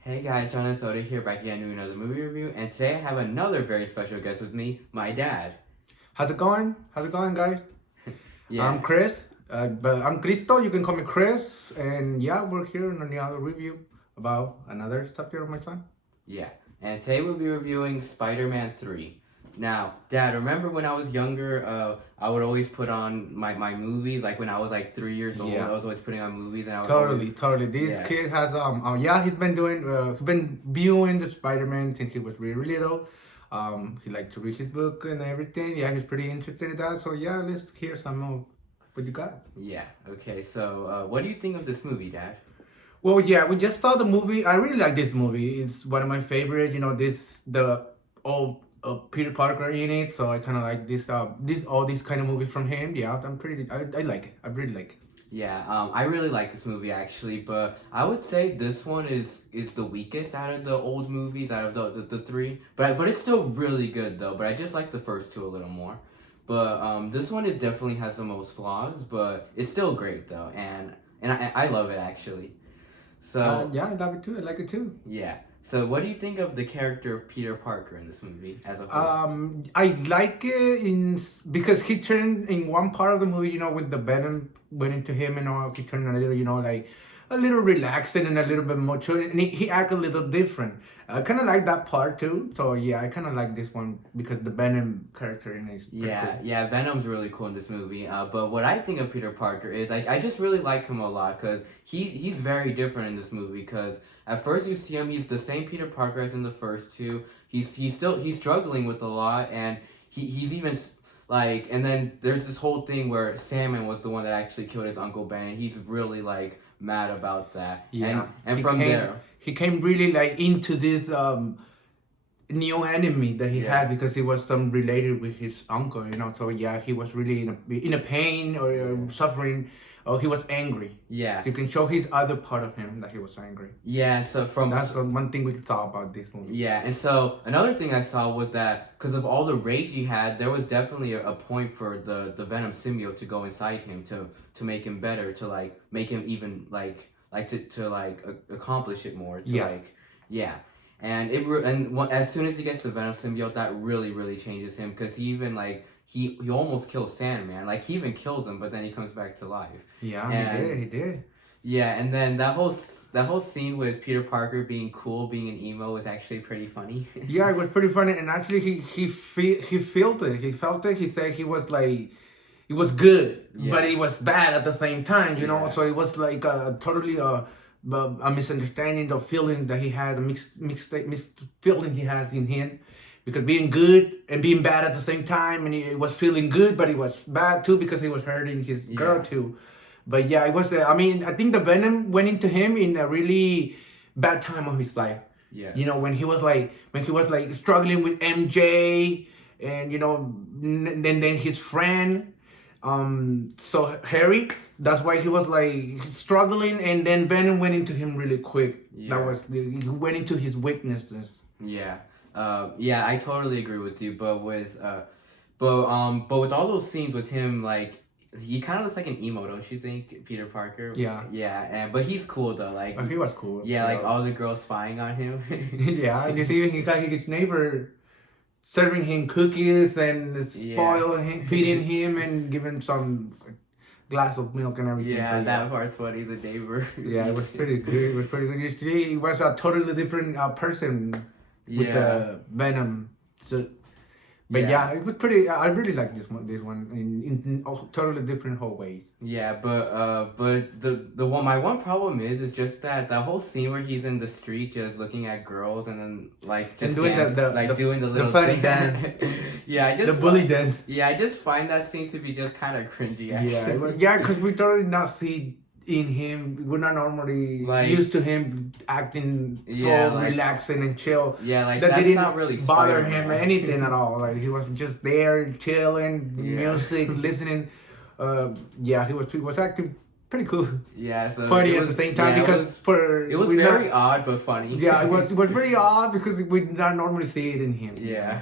Hey guys, John and Soda here, back again doing another movie review, and today I have another very special guest with me, my dad. How's it going? How's it going, guys? I'm Yeah, Chris, but I'm Cristo. You can call me Chris. And yeah, we're here in another review about another subject of my son. yeah. And today we'll be reviewing Spider-Man 3. Now, Dad, remember when I was younger, I would always put on my movies, like when I was like 3 years old, I Yeah, was always putting on movies, and I would always, totally. This yeah, kid has yeah, he's been viewing the Spider-Man since he was really little. He liked to read his book and everything. Yeah, he's pretty interested in that. So yeah, let's hear some of what you got. yeah. Okay, so what do you think of this movie, Dad? Well, yeah, we just saw the movie. I really like this movie. It's one of my favorite. You know, the old Peter Parker in it. So I kind of like this all these kind of movies from him. Yeah, I like it. I really like it. Yeah, I really like this movie actually, but I would say this one is the weakest out of the old movies, out of the three. But it's still really good though. But I just like the first two a little more. But this one it definitely has the most flaws, but it's still great though, and I love it actually. So Yeah, I love it too. I like it too. yeah. So what do you think of the character of Peter Parker in this movie as a whole? I like it because he turned in one part of the movie. You know, when the venom went into him and all, he turned a little. You know, like a little relaxed and a little bit more chill, and he act a little different. I kind of like that part too. So yeah, I kind of like this one because the Venom character in it is pretty Yeah, cool. yeah, Venom's really cool in this movie. But what I think of Peter Parker is I just really like him a lot because he's very different in this movie. Because at first you see him, he's the same Peter Parker as in the first two. He's struggling with a lot, and he's even like, and then there's this whole thing where Sandman was the one that actually killed his Uncle Ben, and he's really like mad about that. Yeah, And from there, he came really like into this new enemy that he yeah. had because he was some related with his uncle, you know. So yeah, he was really in a pain or suffering, or he was angry. Yeah, You can show his other part of him that he was angry. yeah. So from That's one thing we saw about this movie. Yeah, and so another thing I saw was that because of all the rage he had, there was definitely a point for the Venom symbiote to go inside him to make him better, to like make him even to like accomplish it more, to Yeah, like yeah, and as soon as he gets the Venom symbiote, that really changes him because he even like he almost kills Sandman, like he even kills him, but then he comes back to life, yeah, and he did. yeah, and then that whole scene with Peter Parker being cool, being an emo, was actually pretty funny. Yeah, it was pretty funny, and actually he felt it. He felt it. He said he was like it was good, but Yeah, it was bad at the same time. You know, yeah, so it was like totally a misunderstanding of feeling that he had, a mixed feeling he has in him, because being good and being bad at the same time, and he was feeling good, but he was bad too because he was hurting his girl yeah, too. But yeah, it was. I mean, I think the venom went into him in a really bad time of his life. yes, You know, when he was like struggling with MJ, and you know, then his friend, so Harry. That's why he was like struggling, and then Venom went into him really quick. yeah, He went into his weaknesses. yeah. Yeah, I totally agree with you. But with all those scenes with him, like he kind of looks like an emo, don't you think, Peter Parker? Yeah, Yeah, and but he's cool though. Like but he was cool. yeah, like all the girls spying on him. Yeah, and you see, he's like his neighbor serving him cookies and Yeah. spoil him, feeding him, and giving some glass of milk and everything. So Yeah, yeah. that part's funny. The neighbor. Yeah, it was pretty good. It was pretty good. You see, he was a totally different person with Yeah, the Venom. So, but yeah. yeah, it was pretty. I really like this one. This one in totally different whole ways. Yeah, but the one my one problem is just that whole scene where he's in the street just looking at girls and then like And just doing dance, like doing the little funny thing. dance, Yeah, I just the bully dance. yeah, I just find that scene to be just kind of cringy Yeah, actually. because we totally not see in him. We're not normally Like used to him acting so yeah, like relaxing and chill. yeah, like That that's didn't not really bother him Spider-Man. anything at all. Like he was just there chilling, Yeah. music, listening. Yeah, he was acting pretty cool, Yeah, so funny it at was the same time yeah, because it was we very not, odd but funny. yeah, it was very odd because we not normally see it in him. Yeah.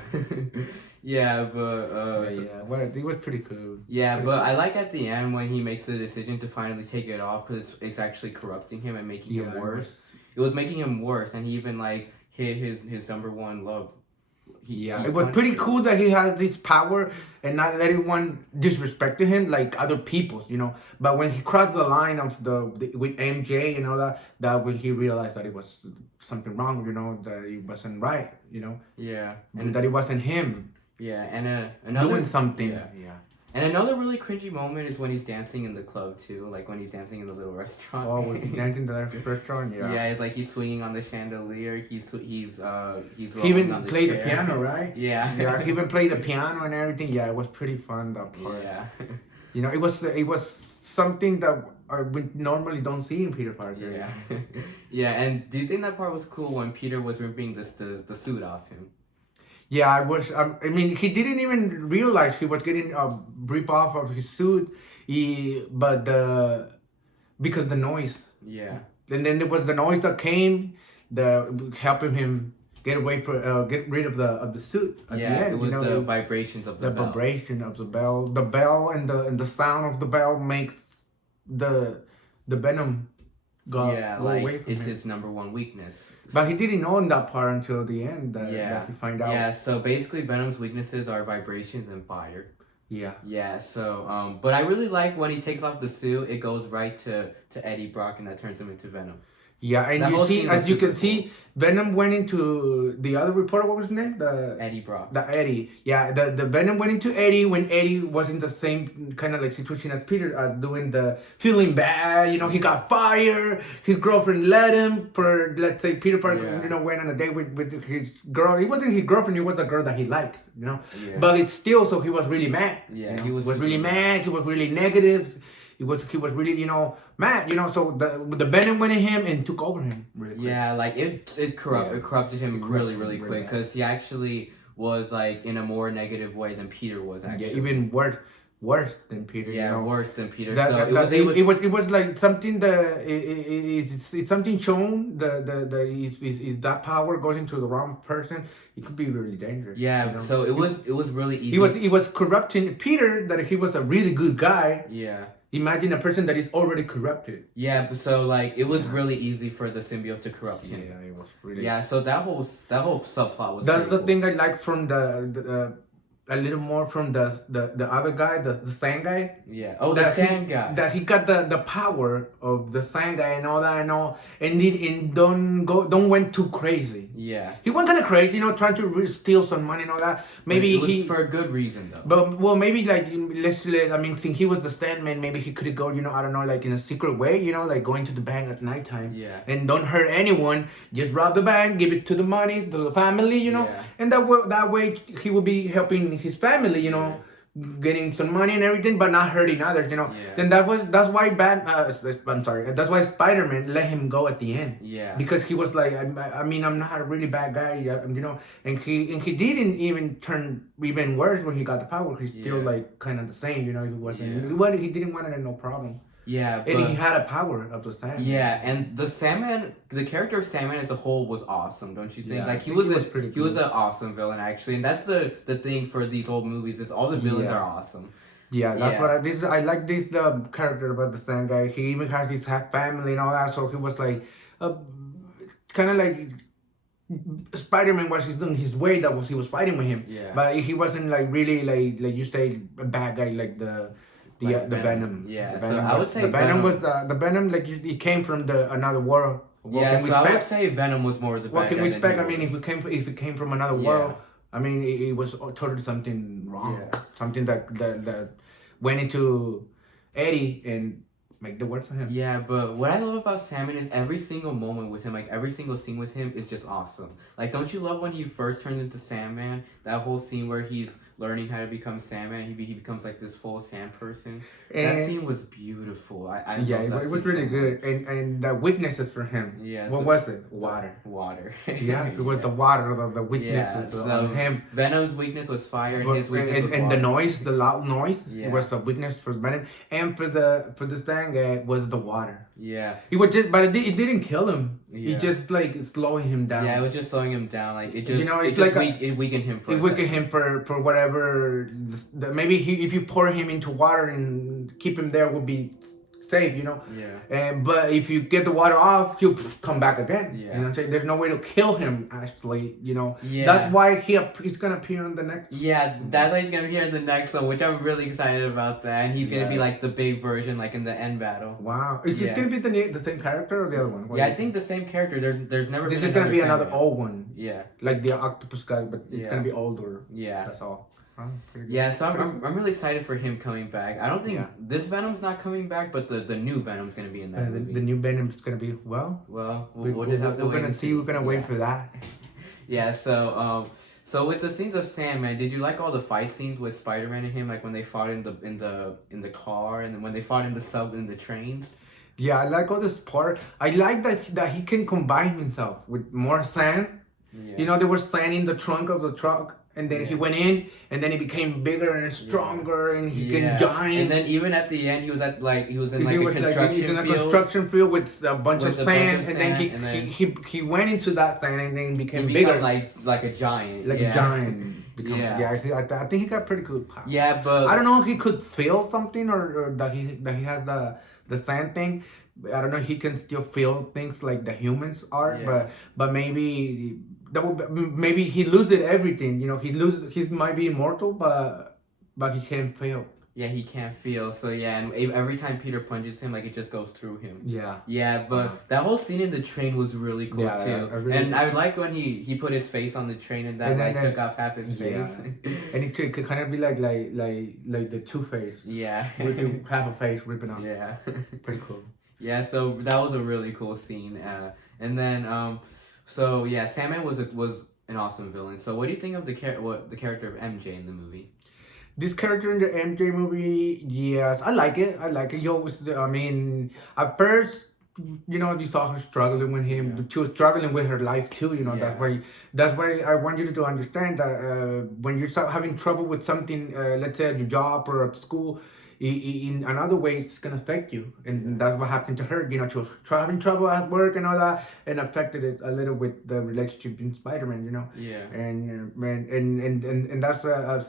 Yeah, but But yeah, well, it was pretty cool. yeah, Pretty but cool. I like at the end when he makes the decision to finally take it off because it's actually corrupting him and making Yeah, him it worse. it was making him worse, and he even like hit his number one love. Yeah, he it was punched pretty him. cool that he has this power and not letting one disrespect him like other people's, you know. But when he crossed the line of the with MJ and all that, that when he realized that it was something wrong, you know, that it wasn't right, you know, Yeah, and that it wasn't him yeah, and another doing something. Yeah. Yeah. And another really cringy moment is when he's dancing in the club too, like when he's dancing in the little restaurant. Oh, when he's dancing in the restaurant, yeah. Yeah, it's like he's swinging on the chandelier. He's He rolling even on the played the chair. piano, right? Yeah. Yeah, he even played the piano and everything. Yeah, it was pretty fun, that part. Yeah. You know, it was something that we normally don't see in Peter Parker. Yeah. Yeah, and do you think that part was cool when Peter was ripping the suit off him? Yeah, I was. I mean, he didn't even realize he was getting a rip off of his suit. But because the noise, Yeah. and then there was the noise that came, helping him get away get rid of the suit. At Yeah, the end, it was you know, the vibrations of the bell. vibration of the bell. The bell and the sound of the bell makes the Venom go away like from it's him. his number one weakness. But he didn't know in that part until the end that he find out. Yeah, so basically Venom's weaknesses are vibrations and fire. Yeah. Yeah, so but I really like when he takes off the suit, it goes right to Eddie Brock and that turns him into Venom. Yeah, and That you whole see, scene as was you super can see, Venom went into the other reporter. What was his name? Eddie Brock. The Eddie. Yeah, the Venom went into Eddie when Eddie was in the same kind of like situation as Peter, doing the feeling bad. You know, he got fired. His girlfriend let him for, let's say, Peter Parker. Yeah. You know, went on a date with his girl. It wasn't his girlfriend. It was the girl that he liked. You know, Yeah. but it's still, so he was really mad. Yeah, you know? he was really super mad. He was really negative. He was really, you know, mad. You know, so the Venom went in him and took over him really quick. Yeah, like it corrupted him really really quick bad. because he actually was like in a more negative way than Peter was actually. Yeah, even worse than Peter. Yeah, you know? worse than Peter. That, so that, it was that- able it was it was like something that it's something shown if that power goes into the wrong person, it could be really dangerous. Yeah, you know? so it was really easy. He was corrupting Peter, that he was a really good guy. Yeah. Imagine a person that is already corrupted. Yeah, but so like it was really easy for the symbiote to corrupt him. Yeah, it was really. Yeah, so that whole subplot was. That's pretty the cool. thing I like from the a little more from the other guy, the sand guy. Yeah. Oh, the That sand guy. That he got the power of the sand guy and all that and all, and don't went too crazy. Yeah. He went kind of crazy, you know, trying to steal some money and all that. Maybe it was he, for a good reason though. but well, maybe like I mean, since he was the Sandman, maybe he could go, you know, I don't know, like in a secret way, you know, like going to the bank at nighttime. Yeah. And don't hurt anyone. Just rob the bank, give it to the money to the family, you know, Yeah. and that way he will be helping his family, you know. Getting some money and everything, but not hurting others, you know. Yeah. Then that's why that's why Spider-Man let him go at the end. Yeah. Because he was like, I mean, I'm not a really bad guy, you know. And he didn't even turn even worse when he got the power. He's still Yeah. like kind of the same, you know. He wasn't. Yeah. He didn't want it, no problem. Yeah. And he But, had a power of the Sandman. yeah, and the Sandman, the character of Sandman as a whole was awesome, don't you think? Yeah, like I he think was he was pretty he was cool. an awesome villain actually, and that's the thing for these old movies is all the villains Yeah. are awesome. Yeah, that's Yeah. what I like this character about the Sand guy. He even has his half family and all that, so he was like, kind of like Spider-Man was doing his way. He was fighting with him. Yeah. But he wasn't like really like you say a bad guy like the Venom. Yeah, The so Venom I would was- say the Venom Venom- was the Venom like he came from another world. What Yeah, can we so I would expect? say Venom was more the What bad can guy we than expect? he I mean, was. if it came from another Yeah. world, I mean, it was totally something wrong. Yeah. Something that went into Eddie and make the worst for him. Yeah, but what I love about Sandman is every single moment with him, like every single scene with him is just awesome. Like, don't you love when he first turns into Sandman? That whole scene where he's learning how to become Sandman, he becomes like this full sand person. That And- scene was beautiful. I Yeah, love that it was scene really so good. much. And the weaknesses for him. Yeah. What was it? Water. Water. Yeah, it was the water, the weaknesses so of him. Venom's weakness was fire, and his weakness was And the water. noise, the loud noise, Yeah. was the weakness for Venom. And for the Stan guy was the water. Yeah. It was just, but it didn't kill him. Yeah. It just like slowing him down. Yeah, it was just slowing him down. Like it just, You know, it it's just like it weakened him for. It a weakened second. him for whatever. Maybe if you pour him into water and keep him there, would be safe, you know. Yeah. But if you get the water off, he'll come back again. Yeah. You know what I'm saying? There's no way to kill him, actually, you know. Yeah. That's why he's gonna appear in the next. Yeah, that's why he's gonna be here in the next one, which I'm really excited about that. And he's gonna be Yeah. like the big version, like in the end battle. Wow. Is Yeah. this gonna be the same character or the other one? What Yeah, do I you think the same character. There's never There's been just gonna be another Sandman. old one, Yeah, like the octopus guy, but it's Yeah. gonna be older. yeah. That's all. Oh, pretty good. Yeah, so I'm really excited for him coming back. I don't think Yeah. this Venom's not coming back, but the new Venom's gonna be in that movie. The new Venom's gonna be well. Well, we'll just have to We're wait. gonna and see. We're gonna wait Yeah. for that. Yeah. So with the scenes of Sandman, did you like all the fight scenes with Spider-Man and him, like when they fought in the car, and then when they fought in the sub in the trains? Yeah, I like all this part. I like that he can combine himself with more sand. Yeah. You know, there was sand in the trunk of the truck, and then he Yeah. went in, and then he became bigger and stronger, and he can giant. And then even at the end, he was in he like a was construction in a field. construction field with a bunch With of a bunch sand, of and then sand, and then- he went into that sand and then He became became bigger, like a giant. like yeah. a giant. Becomes, Yeah. I think he got pretty good power. Yeah, but I don't know if he could feel something or that he has the sand thing. I don't know. He can still feel things like the humans are, Yeah. but maybe maybe he loses everything. You know, he might be immortal, but he can't feel. yeah, he can't feel. So yeah, and every time Peter punches him, like it just goes through him. Yeah. Yeah, but that whole scene in the train was really cool Yeah, too. I really- And I like when he put his face on the train and that And then- like took off half his Yeah. face. And it could kind of be like the Two-Face yeah. with the half a face ripping off. Yeah. Pretty cool. Yeah, so that was a really cool scene. And then so yeah, Sandman was an awesome villain. So what do you think of the character of MJ in the movie? This character in the MJ movie, yes, I like it. You always, I mean, at first, you know, you saw her struggling with him. Yeah. She was struggling with her life too. You know, Yeah. that's why I want you to understand that when you start having trouble with something, let's say at your job or at school, in another way, it's gonna affect you, and that's what happened to her. You know, she was having trouble at work and all that, and affected it a little with the relationship in Spider-Man. You know. Yeah. And that's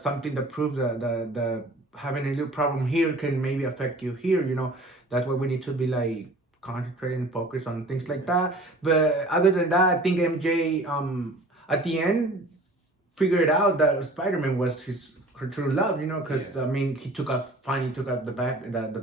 something that proves that the having a little problem here can maybe affect you here. You know, that's why we need to be like concentrate and focus on things like that. But other than that, I think MJ at the end figured out that Spider-Man was her true love. You know, because Yeah. I mean he finally took out the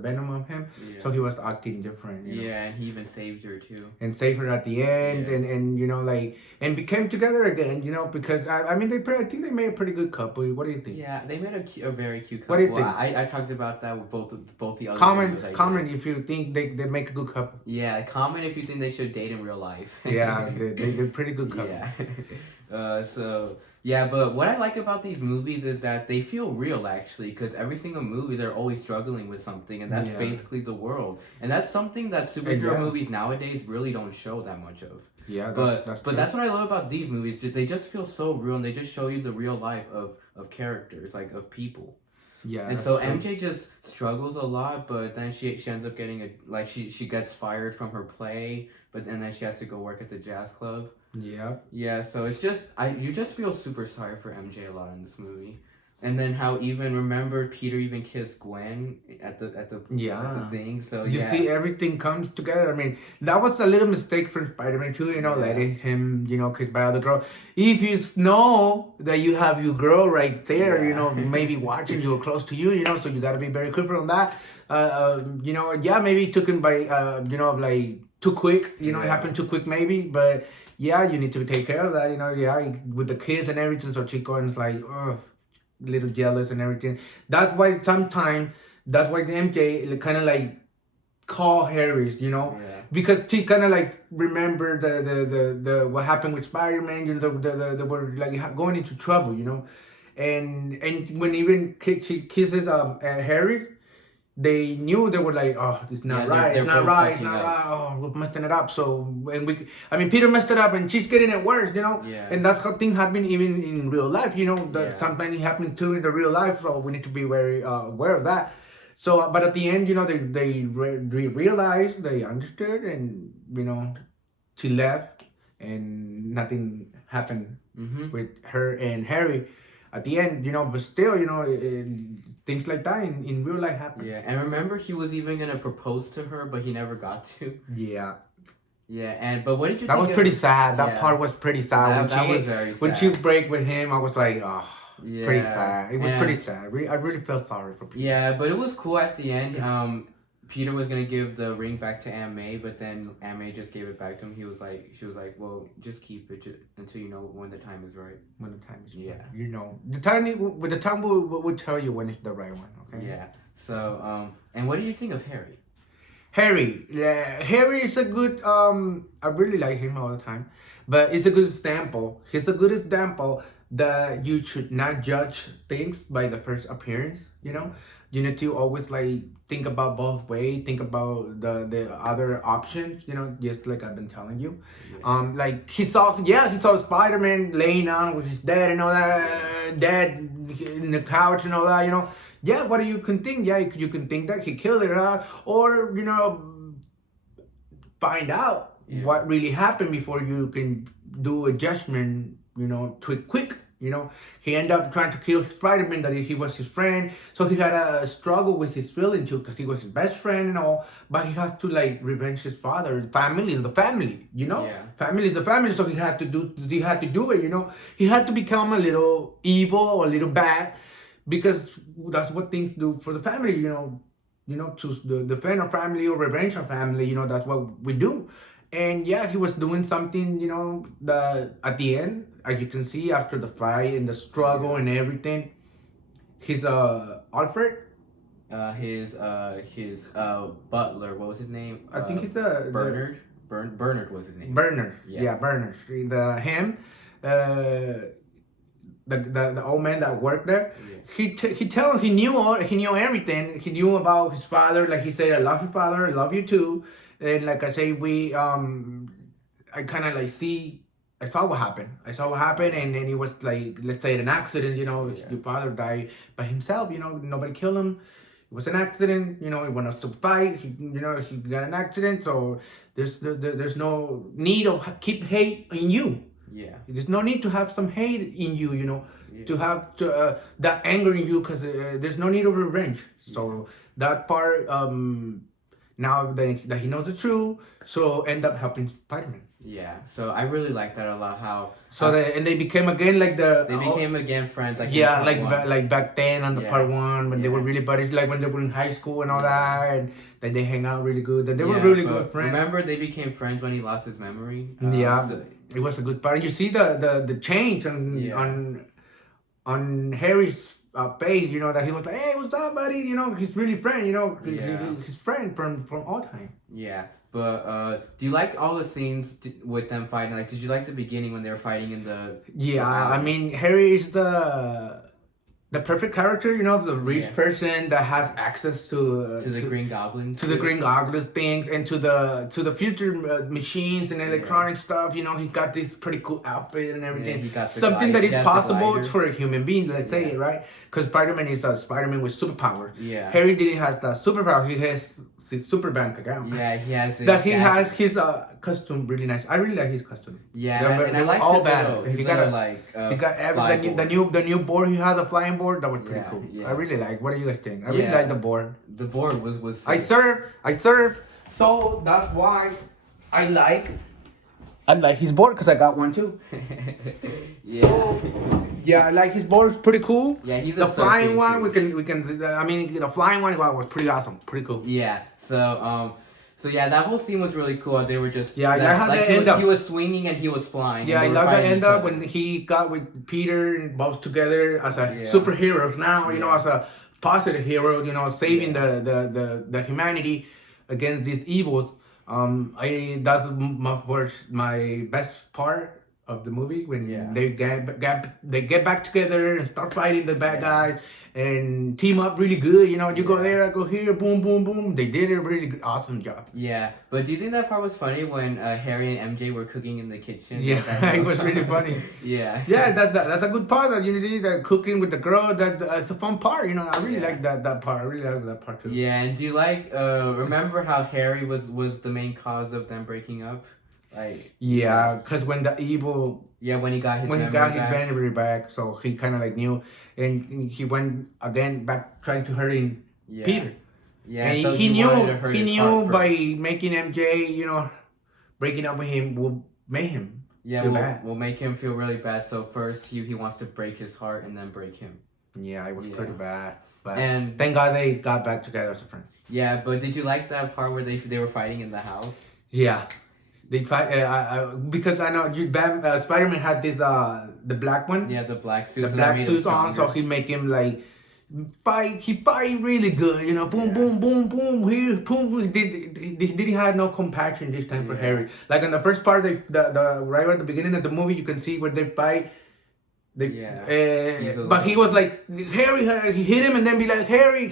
venom of him, Yeah. so he was acting different. You know? Yeah, and he even saved her too. And save her at the end, Yeah. and you know, like, and became together again, you know, because I mean I think they made a pretty good couple. What do you think? Yeah, they made a very cute couple. What do you think? I talked about that with both the other Comment videos I did. comment if you think they make a good couple. Yeah, comment if you think they should date in real life. Yeah, they're pretty good couple. Yeah. So yeah, but what I like about these movies is that they feel real actually, because every single movie they're always struggling with something, and that's Yeah. basically the world, and that's something that superhero Yeah. movies nowadays really don't show that much of. Yeah, But true. that's what I love about these movies. They just feel so real, and they just show you the real life of characters, like of people. Yeah, And that's so true. MJ just struggles a lot, but then she ends up getting she gets fired from her play, and then she has to go work at the jazz club. Yeah. Yeah, so it's just you just feel super sorry for MJ a lot in this movie. And then how even remember Peter even kissed Gwen at the Yeah. thing. So You yeah. see, everything comes together. I mean, that was a little mistake from Spider-Man too. You know, Yeah. letting him, you know, kiss by other girl. If you know that you have your girl right there, you Yeah. know, maybe watching you or close to you, you know, so you got to be very careful on that. You know, yeah, maybe it took him by, you know, like too quick. You know, it Yeah. happened too quick, maybe. But yeah, you need to take care of that. You know, yeah, with the kids and everything. So Chico is like, ugh, little jealous and everything. That's why MJ kind of like call Harris, you know, Yeah. because she kind of like remember the what happened with Spider-Man. You know, they were like going into trouble, you know, and when even she kisses Harry, they knew they were like, oh, it's not Yeah, right, they're it's not both right, it's fucking not up. right. Oh, we're messing it up. So Peter messed it up, and she's getting it worse, you know. Yeah. And that's how things happen even in real life, you know. Yeah. Sometimes it happens too in the real life, so we need to be very aware of that. So, but at the end, you know, they realized, they understood, and you know, she left, and nothing happened Mm-hmm. with her and Harry. at the end, you know. But still, you know, things like that in real life happen. Yeah, and remember he was even gonna propose to her, but he never got to. Yeah. Yeah, but what did you That think was of, pretty sad. That yeah. part was pretty sad. That was very sad. When she break with him, I was like, oh, Yeah, pretty sad. It was and- pretty sad. I really felt sorry for Peter. Yeah, but it was cool at the end. Peter was gonna give the ring back to Aunt May, but then Aunt May just gave it back to him. She was like, well, just keep it until you know when the time is right. When the time is Yeah. right. You know, the time will tell you when it's the right one. Okay. Yeah. So, and what do you think of Harry? Harry, Harry is a good. I really like him all the time, but it's a good example. He's a good example that you should not judge things by the first appearance. You know, you need to always like think about both ways. Think about the other options. You know, just like I've been telling you. Yeah. Like he saw Spider-Man laying down with his dad and all that, dad in the couch and all that. You know. Yeah, what you can think? Yeah, you can think that he killed her, or you know, find out what really happened before you can do a judgment. You know, quick. You know, he ended up trying to kill Spider-Man. That he was his friend, so he had a struggle with his feelings too, because he was his best friend and all. But he has to like revenge his father. Family is the family. You know, family is the family. So he had to do it. You know, he had to become a little evil or a little bad. Because that's what things do for the family, you know, to defend our family or revenge our family, you know, that's what we do. And yeah, he was doing something, you know, that at the end, as you can see, after the fight and the struggle and everything, his Alfred. His butler. What was his name? I think it's Bernard. Bernard was his name. Bernard. Yeah. Yeah, Bernard. The old man that worked there, he knew everything. He knew about his father. Like he said, I love your father, I love you too. And like I say, I kind of like I saw what happened. And then it was like, let's say an accident. You know, your father died by himself. You know, nobody killed him. It was an accident. You know, he went out to fight. He got an accident. So there's no need of keep hate in you. Yeah. There's no need to have some hate in you, you know, to have that anger in you, because there's no need of revenge. So that part, now that he knows the truth, so end up helping Spider-Man. Yeah. So I really like that a lot. How they became again like they became again friends. Like like back then on the part one when they were really buddies, like when they were in high school and all that, and that they hang out really good. That they were really good friends. Remember, they became friends when he lost his memory. It was a good part. And you see the change on Harry's face. You know that he was like, "Hey, what's up, buddy?" You know, his really friend. You know, his friend from all time. Yeah, but do you like all the scenes with them fighting? Like, did you like the beginning when they were fighting in the? Yeah, I mean, Harry is the perfect character, you know, the rich person that has access to the Green Goblin, the Green Goblin things, and to the future machines and electronic stuff. You know, he got this pretty cool outfit and everything. He got something that is possible for a human being. Let's say it, right? Because Spider-Man is a Spider-Man with superpower. Yeah. Harry didn't have that superpower. He has his super bank account. Yeah, he has. He has his costume really nice. I really like his costume. Yeah, and I like all his bad. Little, He got the new board. He had the flying board that was pretty cool. Yeah. I really like. What do you guys think? I really like the board. The board was. Sick. I serve. So that's why I like his board, because I got one too. Yeah. So, yeah, I like his board. It's pretty cool. Yeah, he's the flying one. We can. I mean, the flying one was pretty awesome. Pretty cool. Yeah. So yeah, that whole scene was really cool. They were just I how they end up. He was swinging and he was flying. Yeah, I love the end up when he got with Peter and both together as a superheroes now. You know, as a positive hero. You know, saving the humanity against these evils. That's my best part of the movie, when they get back together and start fighting the bad guys and team up really good. You know, you go there, I go here, boom, boom, boom. They did a really good, awesome job. Yeah, but do you think that part was funny when Harry and MJ were cooking in the kitchen? Yeah, it was really funny. Yeah. Yeah, that's a good part. That you see that cooking with the girl. It's a fun part. You know, I really like that part. I really like that part too. Yeah, and do you like remember how Harry was the main cause of them breaking up? Like, yeah, because when the evil Yeah, when he got his when he memory got his back. memory back, so he kind of like knew, and he went again back trying to hurt Yeah. Peter. Yeah, And so he wanted knew to hurt he his knew heart by first. making MJ, breaking up with him will make him Yeah, feel we'll, bad. we'll make him feel really bad. So first he wants to break his heart and then break him. Yeah, it was Yeah. pretty bad. But And thank God they got back together as a friend. yeah, but did you like that part where they were fighting in the house? Yeah, they fight because I know Spider-Man had this the black one, Yeah, the black suit. the so that black made him suits on, so stronger. he make him like fight. He fight really good, boom, Yeah. boom, boom, boom. Here, boom. He have no compassion this time for Yeah. Harry. Like in the first part, the right at the beginning of the movie, you can see where they fight. But he was like Harry, he hit him and then be like Harry,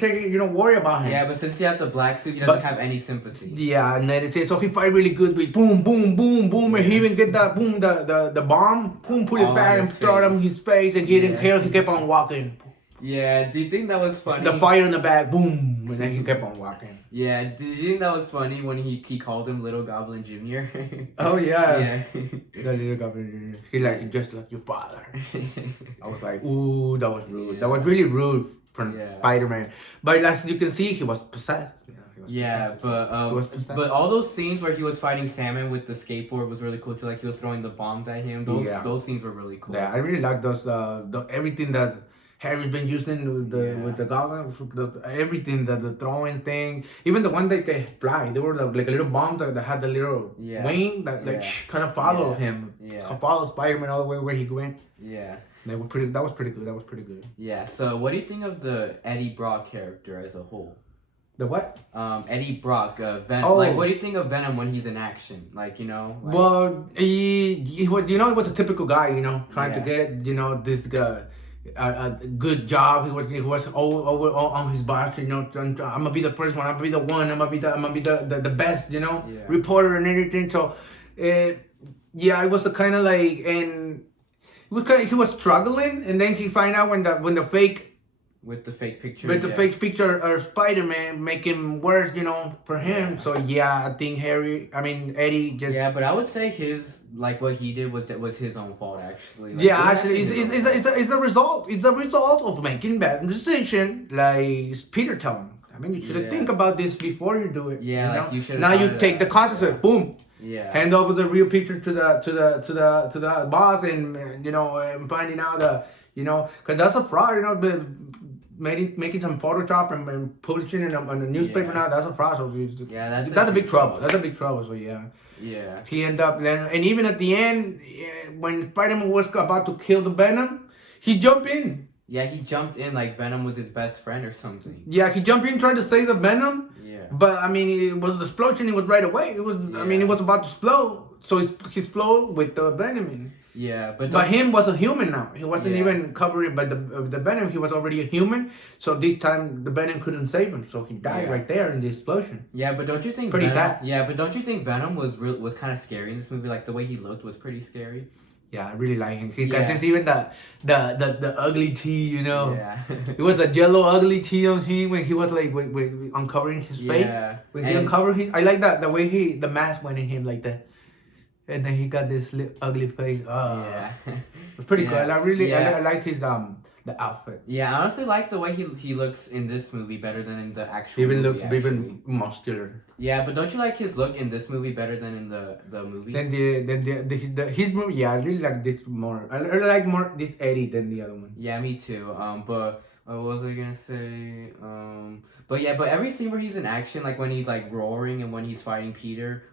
worry about him. Yeah, but since he has the black suit, he doesn't have any sympathy. Yeah, and then so he fight really good with boom, boom, boom, boom, and he even get that boom, the bomb, boom, put it On back his and throw it on face. his face, and he didn't Yeah. care. He kept on walking. Yeah, do you think that was funny? The fire in the back, boom, and then he kept on walking. Yeah, did you think that was funny when he called him Little Goblin Jr.? Oh yeah, Yeah. the little goblin. He just like your father. I was like, ooh, that was rude. Yeah. That was really rude from Yeah. Spider-Man. But as you can see, he was possessed. He was Yeah, possessed. He was possessed. but all those scenes where he was fighting Sandman with the skateboard was really cool too. Like he was throwing the bombs at him. Those scenes were really cool. Yeah, I really like those. Everything that Harry's been using with the goblin, everything the throwing thing, even the one that they fly. They were like a little bomb that had the little wing that kind of followed him. Yeah. Followed Spider-Man all the way where he went. Yeah. That was pretty good. That was pretty good. Yeah. So, what do you think of the Eddie Brock character as a whole? The what? Eddie Brock, Venom. Oh. Like, what do you think of Venom when he's in action? Like, Well, he was, he was a typical guy, trying to get, this guy a good job. He was over on his boss, and I'm gonna be the first one. I'm gonna be the one. I'm gonna be the best, reporter and everything. So, yeah, it was a kind of like, and he was struggling, and then he find out when the fake. With the fake picture. With the fake picture of Spider-Man make him worse, for him. Yeah. So yeah, I think Eddie just. Yeah, but I would say what he did was his own fault actually. Like, Yeah, actually, it's the result. It's the result of making bad decision, like Peter told him. You should think about this before you do it. Yeah, like you should. Now you take the consequence. Boom. Yeah. Hand over the real picture to the boss, and and finding out because that's a fraud. But making some Photoshop and publishing it on the newspaper now, that's a fraud. So that's a big trouble. That's a big trouble. So yeah. Yeah. He ended up, and even at the end, when Spider-Man was about to kill the Venom, he jumped in. Yeah, he jumped in like Venom was his best friend or something. Yeah, he jumped in trying to save the Venom. Yeah. But it was the explosion. It was right away. It was. It was about to explode. So he exploded with the Venom in. Yeah, but him was a human now. He wasn't even covered by the Venom. He was already a human. So this time the Venom couldn't save him. So he died right there in the explosion. Yeah, but don't you think pretty Venom, sad? Yeah, but don't you think Venom was kind of scary in this movie? Like the way he looked was pretty scary. Yeah, I really like him. He got just even the ugly tea, Yeah. It was a yellow ugly tea on him when he was like with uncovering his face. Yeah. When he uncovered his, I like that the way the mask went in him like that. And then he got this ugly face. Yeah. It's pretty good. I really I like his the outfit. Yeah, I honestly like the way he looks in this movie better than in the actual Even movie. Even muscular. Yeah, but don't you like his look in this movie better than in the movie? Then his movie, yeah, I really like this more. I like more this Eddie than the other one. Yeah, me too. But what was I gonna say? But every scene where he's in action, like when he's like roaring and when he's fighting Peter,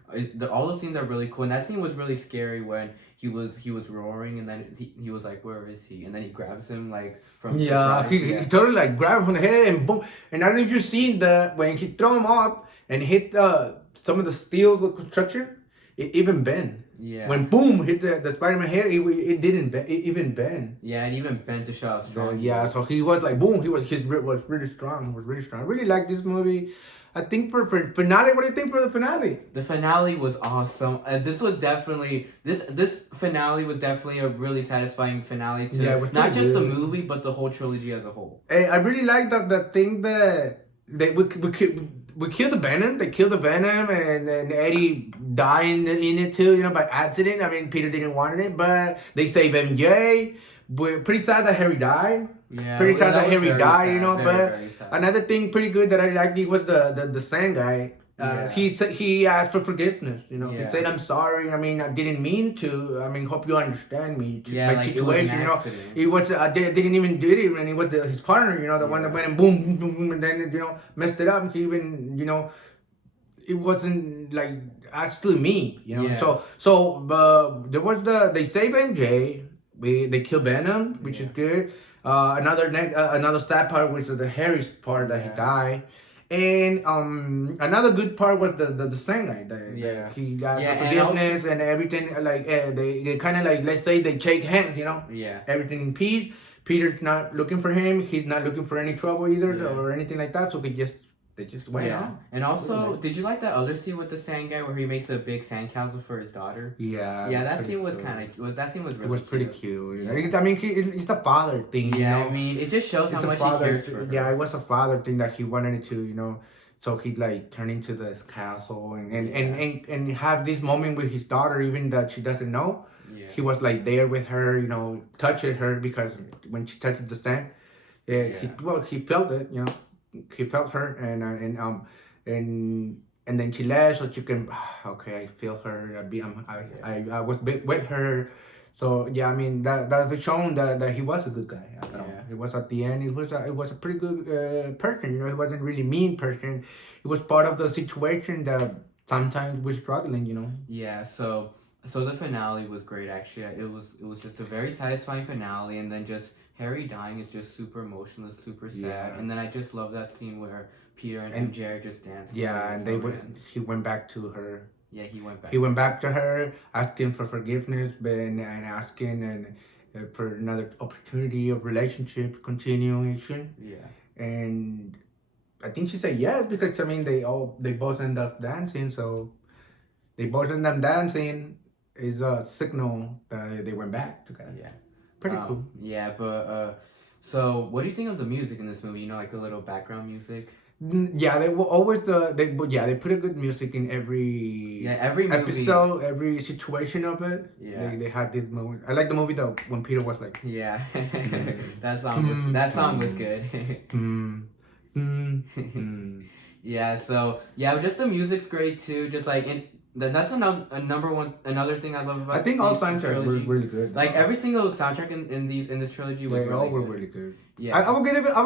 all those scenes are really cool. And that scene was really scary when he was roaring and then he was like, "Where is he?" And then he grabs him like from he totally like grabbed him from the head and boom. And I don't know if you've seen when he throw him up and hit some of the steel construction, it even bent. Yeah. When boom hit the Spider-Man head, it didn't bend. It even bent. Yeah, and even bent to show how strong. So he was like boom. His grip was really strong. I really like this movie. I think for finale, what do you think for the finale? The finale was awesome. This was definitely this finale was definitely a really satisfying finale to not just the movie but the whole trilogy as a whole. I really like the thing that we killed the Venom. They killed the Venom, and Eddie died in it too. You know, by accident. I mean, Peter didn't want it, but they saved MJ. We're pretty sad that Harry died. Yeah, Pretty sad that was Harry very died. sad, You know, very, but very sad. another thing pretty good that I liked was the Sand guy. Yeah. He asked for forgiveness. You know, Yeah. he said, "I'm sorry. I mean, I didn't mean to. I mean, hope you understand me. Yeah, my like it was an situation. You know, accident. he was didn't even do it, and he was his partner. You know, the one that Yeah. went and boom, boom, boom, boom, and then messed it up. He even it wasn't like actually me. Yeah. So there was they saved MJ. They killed Venom, which is good. Another sad part was the Harry's part that he Yeah. died. And another good part was the Sand guy. Yeah. He got Yeah, and forgiveness and everything. Like they kind of like, let's say they shake hands. Yeah. Everything in peace. Peter's not looking for him. He's not looking for any trouble either Yeah. or anything like that. So they just went Yeah. on. And also, Really? did you like that other scene with the sand guy where he makes a big sandcastle for his daughter? Yeah, that pretty scene was cool. kind of that scene was really It was pretty cute. cute. Yeah. I mean, it's a father thing. Yeah, I mean, it just shows how It's a much he father cares thing. for her. Yeah, it was a father thing that he wanted to. So he like turn into this castle and have this moment with his daughter, even that she doesn't know. Yeah. He was like there with her, touching her because when she touched the sand, he felt it, he felt her and then she left, so you can okay, I feel her, I was with her. So yeah, I mean that's shown that he was a good guy. Yeah. It was at the end. It was a pretty good person. He wasn't really mean person. He was part of the situation that sometimes we're struggling. Yeah, so the finale was great actually. It was just a very satisfying finale, and then just Harry dying is just super emotional, super sad. Yeah. And then I just love that scene where Peter and MJ are just dancing. Yeah, and until it ends. he went back to her. Yeah, he went back. He went back to her, asking for forgiveness, and asking for another opportunity of relationship continuation. Yeah. And I think she said yes because I mean they both end up dancing, so they both end up dancing is a signal that they went back together. Yeah. Pretty cool. Yeah, but so what do you think of the music in this movie? Like the little background music. Yeah, they were always they put a good music in every Every movie. episode, every situation of it. Yeah. They had this moment. I like the movie though when Peter was like, Yeah, that song was good. mm, mm, mm. Yeah, so just the music's great too. Just like that's another thing I love about. I think all these soundtracks were trilogy. really good. Like every single soundtrack in this trilogy was They all really were good. really good. Yeah, I will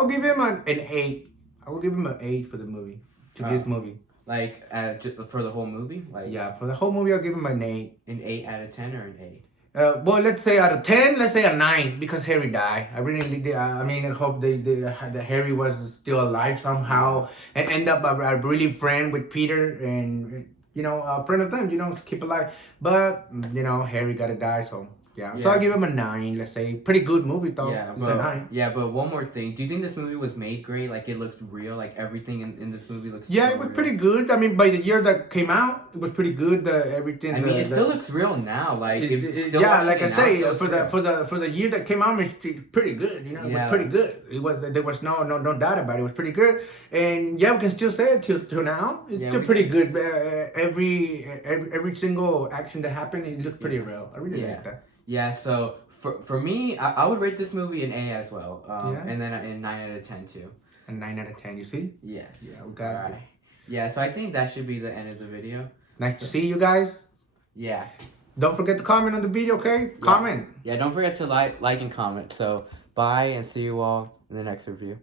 give him an 8. I will give him an 8 for the movie. This movie. like for the whole movie, like Yeah, for the whole movie, I'll give him an 8. an 8 out of 10 or an 8. Well, let's say out of 10, let's say a 9 because Harry died. I really did. I mean, I hope that Harry was still alive somehow and end up a really friend with Peter and a friend of them. Keep alive. But Harry gotta die, so. Yeah, so I'll give him a 9, let's say. Pretty good movie, though. Yeah, It's a 9. but one more thing. Do you think this movie was made great? Like, it looked real? Like, everything in this movie looks Yeah, so it was real? pretty good. I mean, by the year that came out, it was pretty good. Everything. I mean, it still looks real now. Like, still yeah, watching like I it now, say, still for the year that came out, it's pretty good. It Yeah. was pretty good. There was no doubt about it. It was pretty good, and yeah, we can still say it till now. It's Yeah, still we pretty good. Every single action that happened, it looked pretty real. I really like that. Yeah, so for me, I would rate this movie an A as well. Yeah. And then a 9 out of 10 too. A 9 out of 10. You see? Yes. Yeah, we got it. Alright. Yeah, so I think that should be the end of the video. Nice to see you guys. Yeah. Don't forget to comment on the video, okay? Comment. Yeah, don't forget to like and comment. So, bye and see you all in the next review.